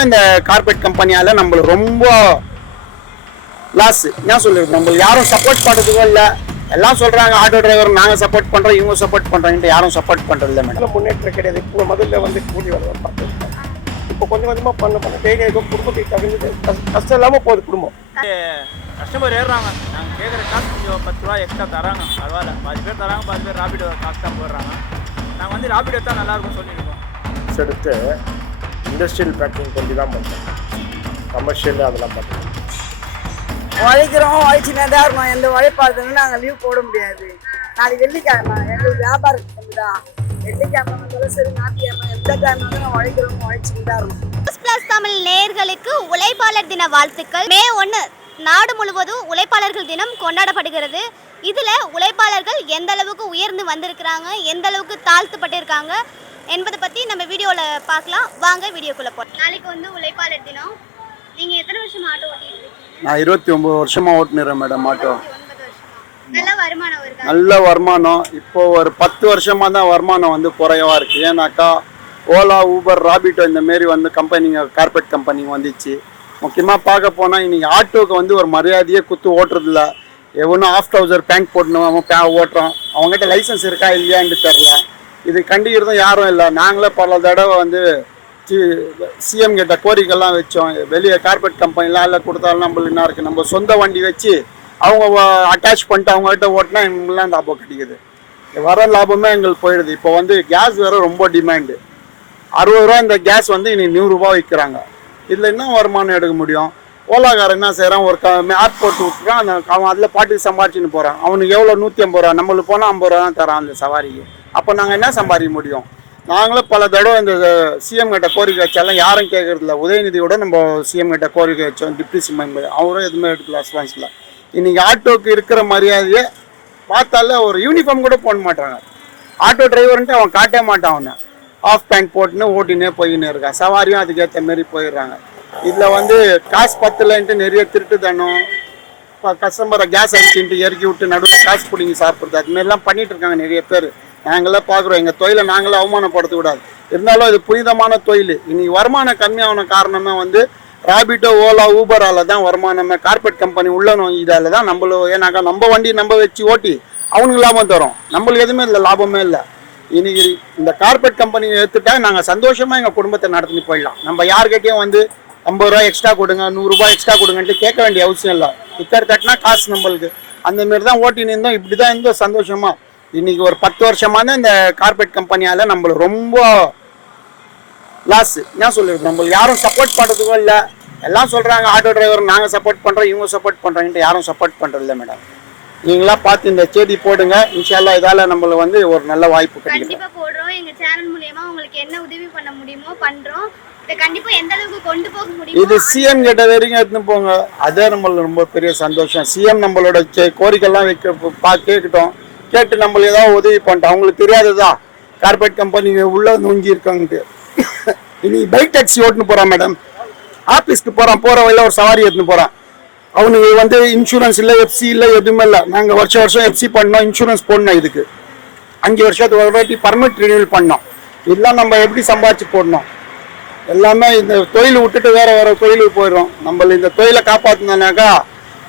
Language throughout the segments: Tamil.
வருஷமானா இந்த கார்பரேட் கம்பெனியால நம்மளுக்கு ரொம்ப லாஸ். என்ன சொல்லிருக்கு, நம்மளுக்கு யாரும் சப்போர்ட் பண்ணுறதுக்கோ இல்லை. எல்லாம் சொல்றாங்க ஆட்டோ டிரைவர் நாங்க சப்போர்ட் பண்றோம், இவங்க சப்போர்ட் பண்றாங்கன்ட்டு யாரும் சப்போர்ட் பண்றது இல்லை மேடம். முன்னேற்றம் கிடையாது. இப்போ முதல்ல வந்து கூலி வேலை பார்த்து இப்போ கொஞ்சம் கொஞ்சமாக பண்ண டெய்லி ஏதோ குடும்பத்தை தகுந்தது கஷ்டம் இல்லாமல் போகுது குடும்பம். கஸ்டமர் ஏறுறாங்க, நாங்கள் கேட்குற காசு கொஞ்சம் 10 ரூபா எக்ஸ்ட்ரா தராங்க, பரவாயில்ல. பாதி பேர் தராங்க, பாதி பேர் ராபிடோ காசு தான் போடுறாங்க. நாங்கள் வந்து ராபிடோ எடுத்தால் நல்லாயிருக்கும் சொல்லியிருக்கோம். எடுத்து இண்டஸ்ட்ரியல் பேக்கிங் கொண்டு தான் பண்ணுறோம், கமர்ஷியல் அதெல்லாம் பண்ணுறோம். உழைக்கிறோம், உழைச்சினே தான் இருக்கணும். எந்த உழைப்பாளர்களும் நாங்கள் லீவ் போட முடியாது. நாளைக்கு வெள்ளிக்கிழமை எங்களுக்கு வியாபாரம் தான். வெள்ளிக்கிழமை வந்தாலும் சரி, ஞாயிற்றுக்கிழமை எந்த கிழமை நாங்கள் உழைக்கிறோம், உழைச்சிட்டு தான் இருக்கணும். பிளஸ் தமிழ் நேயர்களுக்கு உழைப்பாளர் தின வாழ்த்துக்கள். மே 1 நாடு முழுவதும் உழைப்பாளர்கள் தினம் கொண்டாடப்படுகிறது. இதில் உழைப்பாளர்கள் எந்த அளவுக்கு உயர்ந்து வந்திருக்கிறாங்க, எந்த அளவுக்கு தாழ்த்தப்பட்டிருக்காங்க என்பதை பற்றி நம்ம வீடியோவில் பார்க்கலாம். வாங்க வீடியோக்குள்ளே போகலாம். நாளைக்கு வந்து உழைப்பாளர் தினம். நீங்கள் எத்தனை வருஷம் ஆட்டோ ஓட்டிட்டு இருக்கீங்க? நான் 29 வருஷமா ஓட்டுனேன் மேடம் ஆட்டோ. 9 வருஷமா. நல்ல வருமானம் வருதா? நல்ல வருமானம். இப்போ ஒரு 10 வருஷமா தான் வருமானம் வந்து குறைவா இருக்கு. ஏன்னாக்கா ஓலா, ஊபர், ராபிடோ இந்த மாரி வந்து கம்பெனிங்க, கார்பரேட் கம்பெனிங்க வந்துச்சு. முக்கியமாக பார்க்க போனால் இன்றைக்கி ஆட்டோவுக்கு வந்து ஒரு மரியாதையே குத்து ஓட்டுறதில்ல. எவனும் ஆஃப் ட்ரவுசர் பேண்ட் போடணும் அவன் ஓட்டுறான். அவங்ககிட்ட லைசன்ஸ் இருக்கா இல்லையான்னு தெரில. இது கண்டிக்கிறதும் யாரும் இல்லை. நாங்களே பல தடவை வந்து சிஎம் கிட்ட கோரிக்கைலாம் வச்சோம். வெளியே கார்பரேட் கம்பெனிலாம் இல்லை கொடுத்தாலும் நம்மளுக்கு என்ன இருக்குது, நம்ம சொந்த வண்டி வச்சு அவங்க அட்டாச் பண்ணிட்டு அவங்ககிட்ட ஓட்டினா எங்களுக்குலாம் லாபம் கிடைக்குது. வர லாபமே எங்களுக்கு போயிடுது. இப்போ வந்து கேஸ் வேறு ரொம்ப டிமாண்டு. 60 ரூபா இந்த கேஸ் வந்து இன்னைக்கு 100 ரூபா விற்கிறாங்க. இதில் என்ன வருமானம் எடுக்க முடியும்? ஓலாக்காரன் என்ன செய்கிறான், ஒரு ஆப் போட்டு விட்டுறான், அவன் அதில் பாட்டுக்கு சம்பாரிச்சுன்னு போகிறான். அவனுக்கு எவ்வளோ 150 ரூபா, நம்மளுக்கு போனால் 50 ரூபா தான் தரான் அந்த சவாரிக்கு. அப்போ நாங்கள் என்ன சம்பாதிக்க முடியும்? நாங்களும் பல தடவை இந்த சிஎம் கிட்ட கோரிக்கை வச்சாலும் யாரும் கேட்கறதில்ல. உதயநிதியோட நம்ம சிஎம் கிட்ட கோரிக்கை வச்சோம், டிப்டி சிஎம் அவரும் எதுவுமே எடுக்கல ரெஸ்பான்ஸில். இன்றைக்கி ஆட்டோக்கு இருக்கிற மரியாதையை பார்த்தால ஒரு யூனிஃபார்ம் கூட போட மாட்டாங்க. ஆட்டோ டிரைவர்ன்ட்டு அவன் காட்டே மாட்டான். அவனை ஆஃப் பேண்ட் போட்டுன்னு ஓட்டினே போயின்னு இருக்கான். சவாரியும் அதுக்கேற்ற மாரி போயிடுறாங்க. இதில் வந்து காசு பத்தலைன்ட்டு நிறைய திருட்டு தானோம், இப்போ கஸ்டமரை கேஸ் அடிச்சுட்டு இறக்கி விட்டு நடுவில் காசு பிடிங்கி சாப்பிட்றது, அதுமாரிலாம் பண்ணிகிட்டு இருக்காங்க நிறைய பேர். நாங்களாம் பார்க்குறோம். எங்கள் தொழிலை நாங்களே அவமானப்படுத்தக்கூடாது. இருந்தாலும் இது புனிதமான தொழில். இன்னைக்கு வருமானம் கம்மியான காரணமே வந்து ராபிடோ, ஓலா, ஊபரால் தான் வருமானமே. கார்பரேட் கம்பெனி உள்ள இதால் தான் நம்மளும். ஏன்னாக்கா நம்ம வண்டி நம்ம வச்சு ஓட்டி அவனுக்கு லாபம் தரும், நம்மளுக்கு எதுவுமே இல்லை, லாபமே இல்லை. இன்னைக்கு இந்த கார்பரேட் கம்பெனியை எடுத்துட்டா நாங்கள் சந்தோஷமாக எங்கள் குடும்பத்தை நடத்தி போயிடலாம். நம்ம யார்கிட்டையும் வந்து 50 ரூபா எக்ஸ்ட்ரா கொடுங்க, 100 ரூபா எக்ஸ்ட்ரா கொடுங்கன்ட்டு கேட்க வேண்டிய அவசியம் இல்லை. டிக்கெட் தட்டினா காசு நம்மளுக்கு. அந்தமாரி தான் ஓட்டின்னு இருந்தோம், இப்படி தான் இருந்தோம் சந்தோஷமாக. இன்னைக்கு ஒரு 10 வருஷமான இந்த கார்பரேட் கம்பெனியால் நம்மளுக்கு ரொம்ப லாஸ். என்ன சொல்லிருக்கு, நம்மளுக்கு யாரும் சப்போர்ட் பண்ணுறதுக்கோ இல்லை. எல்லாம் சொல்கிறாங்க ஆட்டோ டிரைவர் நாங்கள் சப்போர்ட் பண்ணுறோம், இவங்க சப்போர்ட் பண்ணுறாங்கன்ட்டு யாரும் சப்போர்ட் பண்ணுறது இல்லை மேடம். நீங்களா பார்த்து இந்த செய்தி போடுங்க. இன்ஷால்லா இதால நம்மளுக்கு வந்து ஒரு நல்ல வாய்ப்பு கிடைக்கும். கண்டிப்பா போடுறோம். எங்க சேனல் மூலமா உங்களுக்கு என்ன உதவி பண்ண முடியுமோ பண்றோம். இத கண்டிப்பா எந்த அளவுக்கு கொண்டு போக முடியுமோ இது சிஎம் கிட்ட வரைக்கும் எடுத்துன்னு போங்க. அதே நம்மளுக்கு ரொம்ப பெரிய சந்தோஷம். சிஎம் நம்மளோட கோரிக்கைலாம் கேட்கட்டும், கேட்டு நம்மளுக்கு ஏதாவது உதவி பண்ணிட்டோம். அவங்களுக்கு தெரியாததா கார்பரேட் கம்பெனி உள்ள நுங்கி இருக்காங்கன்ட்டு. இன்னைக்கு பைக் டாக்ஸி ஓட்டுன்னு போறான் மேடம். ஆஃபீஸ்க்கு போறான், போற வழியில ஒரு சவாரி எடுத்துன்னு போறான். அவனுக்கு வந்து இன்சூரன்ஸ் இல்லை, எஃப்சி இல்லை, எதுவுமே இல்லை. நாங்கள் வருஷம் எஃப்சி பண்ணோம், இன்சூரன்ஸ் போடணும். இதுக்கு 5 வருஷத்துக்கு ஒரு வாட்டி பர்மிட் ரினியூவல் பண்ணோம். இதெல்லாம் நம்ம எப்படி சம்பாதிச்சு போடணும்? எல்லாமே இந்த தொழில் விட்டுட்டு வேற தொழிலுக்கு போயிடும். நம்ம இந்த தொழிலை காப்பாற்றினாக்கா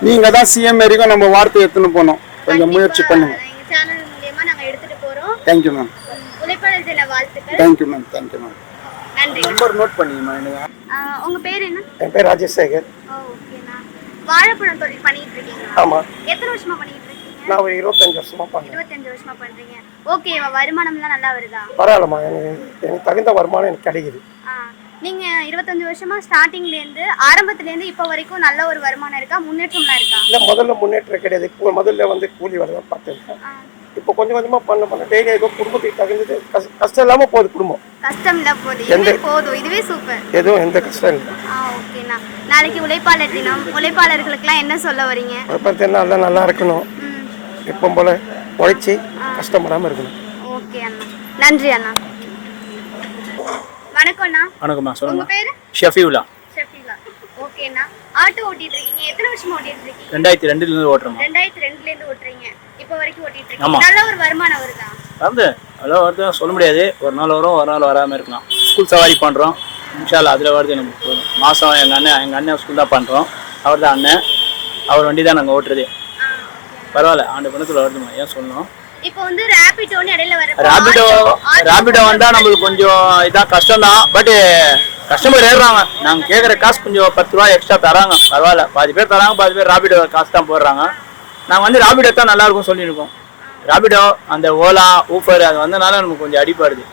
நீங்கள் தான் சிஎம் வரைக்கும் நம்ம வார்த்தை எடுத்துன்னு போனோம். கொஞ்சம் முயற்சி பண்ணுங்க. Thank you ma'am. Thank you ma'am. Thank you ma'am. Number note பண்ணிங்க. உங்க பேர் என்ன? என் பேர் ராஜேஷ் சேகர். வாழைப்பழம் தொழில் பண்ணிட்டு இருக்கீங்க? ஆமா. எத்தனை வருஷமா பண்ணிட்டு இருக்கீங்க? நான் ஒரு 25 வருஷமா பண்றேன். 25 வருஷமா பண்றீங்க. ஓகே, வருமானம்லாம் நல்லா வருதா? பரவாயில்லமா, எனக்கு தகுந்த வருமானம் எனக்கு கிடைக்குது. நீங்க 25 வருஷமா ஸ்டார்டிங்ல இருந்து ஆரம்பத்துல இருந்து இப்போ வரைக்கும் நல்ல ஒரு வருமானம் இருக்கா, முன்னேற்றம்லாம் இருக்கா? இல்ல, முதல்ல முன்னேற்றம் கிடையாது. இப்போ முதல்ல வந்து கூலி வேலை தான் பார்த்துருக்கேன். இப்போ கொஞ்சம் கொஞ்சமா பண்ண டெய்லி ஏதோ குடும்பத்துக்கு தகுந்தது கஷ்டம் இல்லாம போகுது. குடும்பம் கஷ்டம் இல்ல போதும். இதுவே சூப்பர். எதுவும் எந்த கஷ்டம் இல்லை. ஓகேண்ணா. நாளைக்கு உழைப்பாளர் தினம். உழைப்பாளர்களுக்குலாம் என்ன சொல்ல வரீங்க? எல்லாம் நல்லா இருக்கணும், எப்போ போல உழைச்சி கஷ்டப்படாம இருக்கணும். ஓகே அண்ணா, நன்றி அண்ணா. வணக்கம்ண்ணா. வணக்கம்மா, சொல்லுங்க. உங்க பேரு? ஷஃபியுல்லா. ஷஃபியுல்லா. ஓகேண்ணா. ஆட்டோ ஓட்டிட்டு இருக்கீங்க, எத்தனை வருஷமா ஓட்டிட்டு இருக்கீங்க? 2002ல இருந்து ஓட்டுறோம். 2002ல இருந்து ஓட்டுறீங்க, இப்போ வரைக்கும் ஓட்டிட்டு இருக்கீங்க. நல்ல ஒரு வருமானம் வருதா? வந்து அவ்வளோ வருது சொல்ல முடியாது. ஒரு நாள் வரும், ஒரு நாள் வராமல் இருக்கலாம். ஸ்கூல் சவாரி பண்ணுறோம், இன்ஷால்லா அதில் வருது நமக்கு போதும். மாதம் எங்கள் அண்ணன் ஸ்கூல் தான் பண்ணுறோம். அவர் தான் அண்ணன், அவர் வண்டி தான் நாங்கள் ஓட்டுறது. பரவாயில்ல, ஆண்டு பணத்தில் வருதுமா, ஏன் சொல்லணும். இப்போ வந்து ரேபிடோன்னு இடையில வர ராபிடோ வந்தால் நம்மளுக்கு கொஞ்சம் இதான் கஷ்டம் தான். பட்டு கஸ்டமர் ஏறுறாங்க. நாங்கள் கேட்குற காசு கொஞ்சம் 10 ரூபா எக்ஸ்ட்ரா தராங்க. பரவாயில்ல, பாதி பேர் தராங்க, பாதி பேர் ராபிடோ காசு தான் போடுறாங்க. நாங்கள் வந்து ராபிடோ தான் நல்லாயிருக்கும் சொல்லியிருக்கோம். ராபிடோ அந்த ஓலா ஊஃபர் அது வந்தனால நமக்கு கொஞ்சம் அடிப்படுது.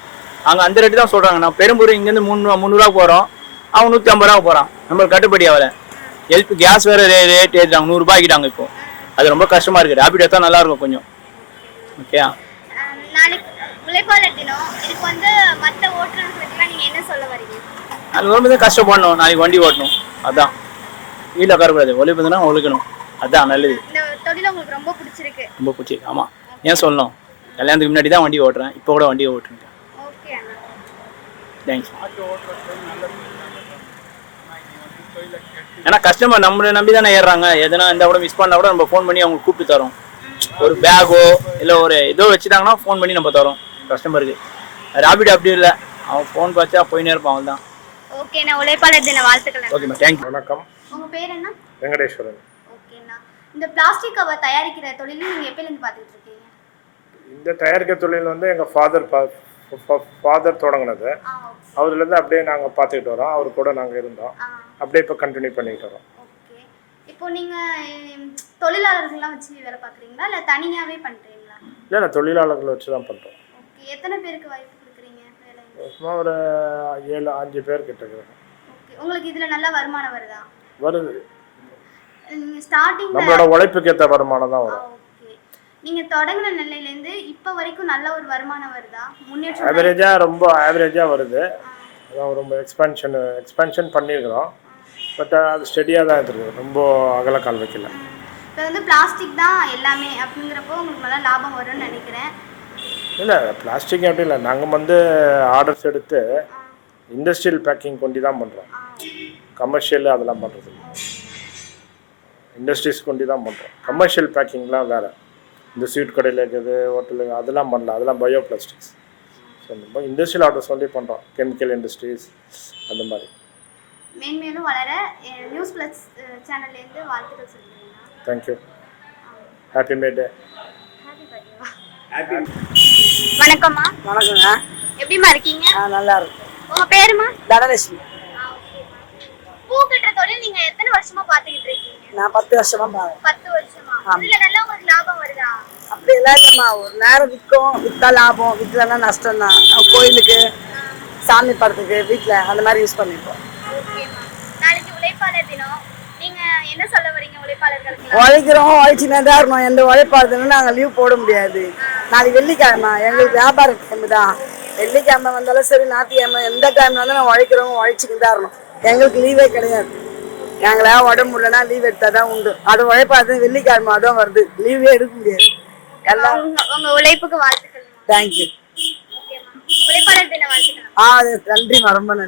அவங்க அந்த ரேட்டு தான் சொல்கிறாங்க. நான் பெரும்பூர் இங்கேருந்து 300 போகிறோம், அவங்க 150 ரூபா போகிறான். நம்மளுக்கு கட்டுப்படி ஆகலை. கேஸ் வேறு ரேட் ஏற்றுறாங்க, 100 ரூபாய் ஆக்கிட்டாங்க. இப்போ அது ரொம்ப கஷ்டமாக இருக்குது. ராபிடோ தான் நல்லாயிருக்கும் கொஞ்சம். ஓகே, நாளைக்கு உழைப்பாளர் தினம், இதுக்கு வந்து மற்ற ஓட்டுநர்களுக்குலாம் நீங்கள் என்ன சொல்ல வரீங்க? அது ரொம்ப தான் கஷ்டப்படணும். நாளைக்கு வண்டி ஓட்டணும், அதான் வீட்டில் உட்காரக்கூடாது. ஒழிப்புதுன்னா ஒழுக்கணும், அதுதான் நல்லது. இந்த தொழில் உங்களுக்கு ரொம்ப பிடிச்சிருக்கு? ரொம்ப பிடிச்சிருக்கு. ஆமாம், ஏன் சொல்லணும். கல்யாணத்துக்கு முன்னாடி தான் வண்டி ஓட்டுறேன், இப்போ கூட வண்டி ஓட்டுறேன். ஓகே அண்ணா, தேங்க்ஸ். ஏன்னா கஸ்டமர் நம்மளை நம்பி தானே ஏறுறாங்க. எதனா இருந்தால் கூட மிஸ் பண்ணால் கூட நம்ம ஃபோன் பண்ணி அவங்க கூப்பிட்டு தரோம். ஒரு பேக்கோ இல்லை ஒரு ஏதோ வச்சுட்டாங்கன்னா ஃபோன் பண்ணி நம்ம தரோம் கஸ்டமருக்கு. ராபிடோ அப்படி இல்லை, அவன் ஃபோன் பார்த்தா போயினே இருப்பான், அவன் தான். ஓகேண்ணா, உழைப்பாளர் தின வாழ்த்துக்கள். ஓகேம்மா, தேங்க்யூ. வணக்கம், உங்கள் பேர் என்ன? வெங்கடேஸ்வரன். ஓகேண்ணா, இந்த பிளாஸ்டிக் கவர் தயாரிக்கிற தொழில் நீங்கள் எப்பயிலேருந்து பார்த்துட்டு இருக்கீங்க? இந்த தயாரிக்க தொழில் வந்து எங்கள் ஃபாதர் தொடங்கினது. அவர்லேருந்து அப்படியே நாங்கள் பார்த்துக்கிட்டு வரோம். அவர் கூட நாங்கள் இருந்தோம், அப்படியே இப்போ கண்டினியூ பண்ணிக்கிட்டு வரோம். ஓகே, இப்போ நீங்கள் தொழிலாளர்கள்லாம் வச்சு வேலை பார்க்குறீங்களா இல்லை தனியாகவே பண்ணுறீங்களா? இல்லை, நான் தொழிலாளர்களை வச்சு தான் பண்ணுறோம். ஓகே, எத்தனை பேருக்கு வாய்ப்பு கொடுக்குறீங்க வேலை? சும்மா ஒரு 7-5 பேர் கிட்ட இருக்கிறோம். ஓகே, உங்களுக்கு இதில் நல்ல வருமானம் வருதா? வருது, நீங்கள் ஸ்டார்டிங் நம்மளோட உழைப்புக்கு ஏற்ற வருமானம் தான் வரும். ஓகே, நீங்கள் தொடங்கின நிலையிலேருந்து இப்போ வரைக்கும் நல்ல ஒரு வருமானம் வருதா? முன்னேற்றம் ஆவரேஜாக ரொம்ப ஆவரேஜாக வருது. அதான் ரொம்ப எக்ஸ்பென்ஷன் பண்ணியிருக்கிறோம். பட் அது ஸ்டெடியாக தான் இருக்குது, ரொம்ப அகலக்கால் வைக்கல. இப்போ வந்து பிளாஸ்டிக் தான் எல்லாமே அப்படிங்கிறப்போ உங்களுக்கு நல்லா லாபம் வரும்னு நினைக்கிறேன். இல்லை, பிளாஸ்டிக் அப்படி இல்லை. நாங்கள் வந்து ஆர்டர்ஸ் எடுத்து இண்டஸ்ட்ரியல் பேக்கிங் கொண்டு தான் பண்ணுறோம். கமர்ஷியல் அதெல்லாம் பண்ணுறது இல்லை, இண்டஸ்ட்ரீஸ் கொண்டு தான் பண்ணுறோம். கமர்ஷியல் பேக்கிங்லாம் வேறு. இந்த ஸ்வீட் கடையில் இருக்குது, ஹோட்டலு, அதெல்லாம் பண்ணல, அதெல்லாம் பயோ பிளாஸ்டிக்ஸ். ஸோ இந்த இண்டஸ்ட்ரியல் ஆர்டர்ஸ் சொல்லி பண்ணுறோம், கெமிக்கல் இண்டஸ்ட்ரீஸ் அந்த மாதிரி. மேன்மேலும் வளர நியூஸ் ப்ளஸ் சேனல்லேருந்து வாழ்த்துக்கள் சொல்லுங்கள். தேங்க்யூ, ஹாப்பி மே டே. வணக்கம்மா. வணக்கங்க. எப்படிமா இருக்கீங்க? நல்லா இருக்கும். உங்கள் பேருமா? தனலட்சுமி. பூ கட்டுற தொழில் நீங்கள் எத்தனை வருஷமா பார்த்துக்கிட்டு இருக்கீங்க? நான் 10 வருஷமா பார்க்குறேன். 10 வருஷமா? இதில் நல்லா உங்களுக்கு லாபம் வருதா? அப்படி எல்லாம் இல்லைம்மா, ஒரு நேரம் விற்றா லாபம், விற்றலன்னா நஷ்டம் தான். கோயிலுக்கு, சாமி படத்துக்கு, வீட்டில் அந்த மாதிரி யூஸ் பண்ணிப்போம். ஓகேம்மா, நாளைக்கு உழைப்பாளர் தினம், நீங்கள் என்ன சொல்ல வரீங்க உழைப்பாளர்களுக்கு? உழைக்கிறோம், உழைச்சினே தான் இருக்கணும். எந்த உழைப்பாளர்னு நாங்கள் லீவ் போட முடியாது. நாளைக்கு வெள்ளிக்கிழமை எங்களுக்கு வியாபார டைம் தான். வெள்ளிக்கிழமை வந்தாலும் சரி, ஞாயிற்றுக்கிழமை எந்த டைம் வந்தாலும் நான் உழைக்கிறோம், உழைச்சிக்கிட்டு தான் இருக்கணும். எங்களுக்கு லீவே கிடையாது. எங்களா உடம்பு முடியலன்னா லீவ் எடுத்தால் தான் உண்டு. அது உழைப்பாது வெள்ளிக்கிழமை அதான் வருது, லீவே எடுக்க முடியாது. எல்லாம் உங்கள் உழைப்புக்கு வாழ்த்துக்கள். தேங்க்யூ. உழைப்பாளர் தின வாழ்த்துக்கள். நன்றிம்மா, ரொம்ப நன்றி.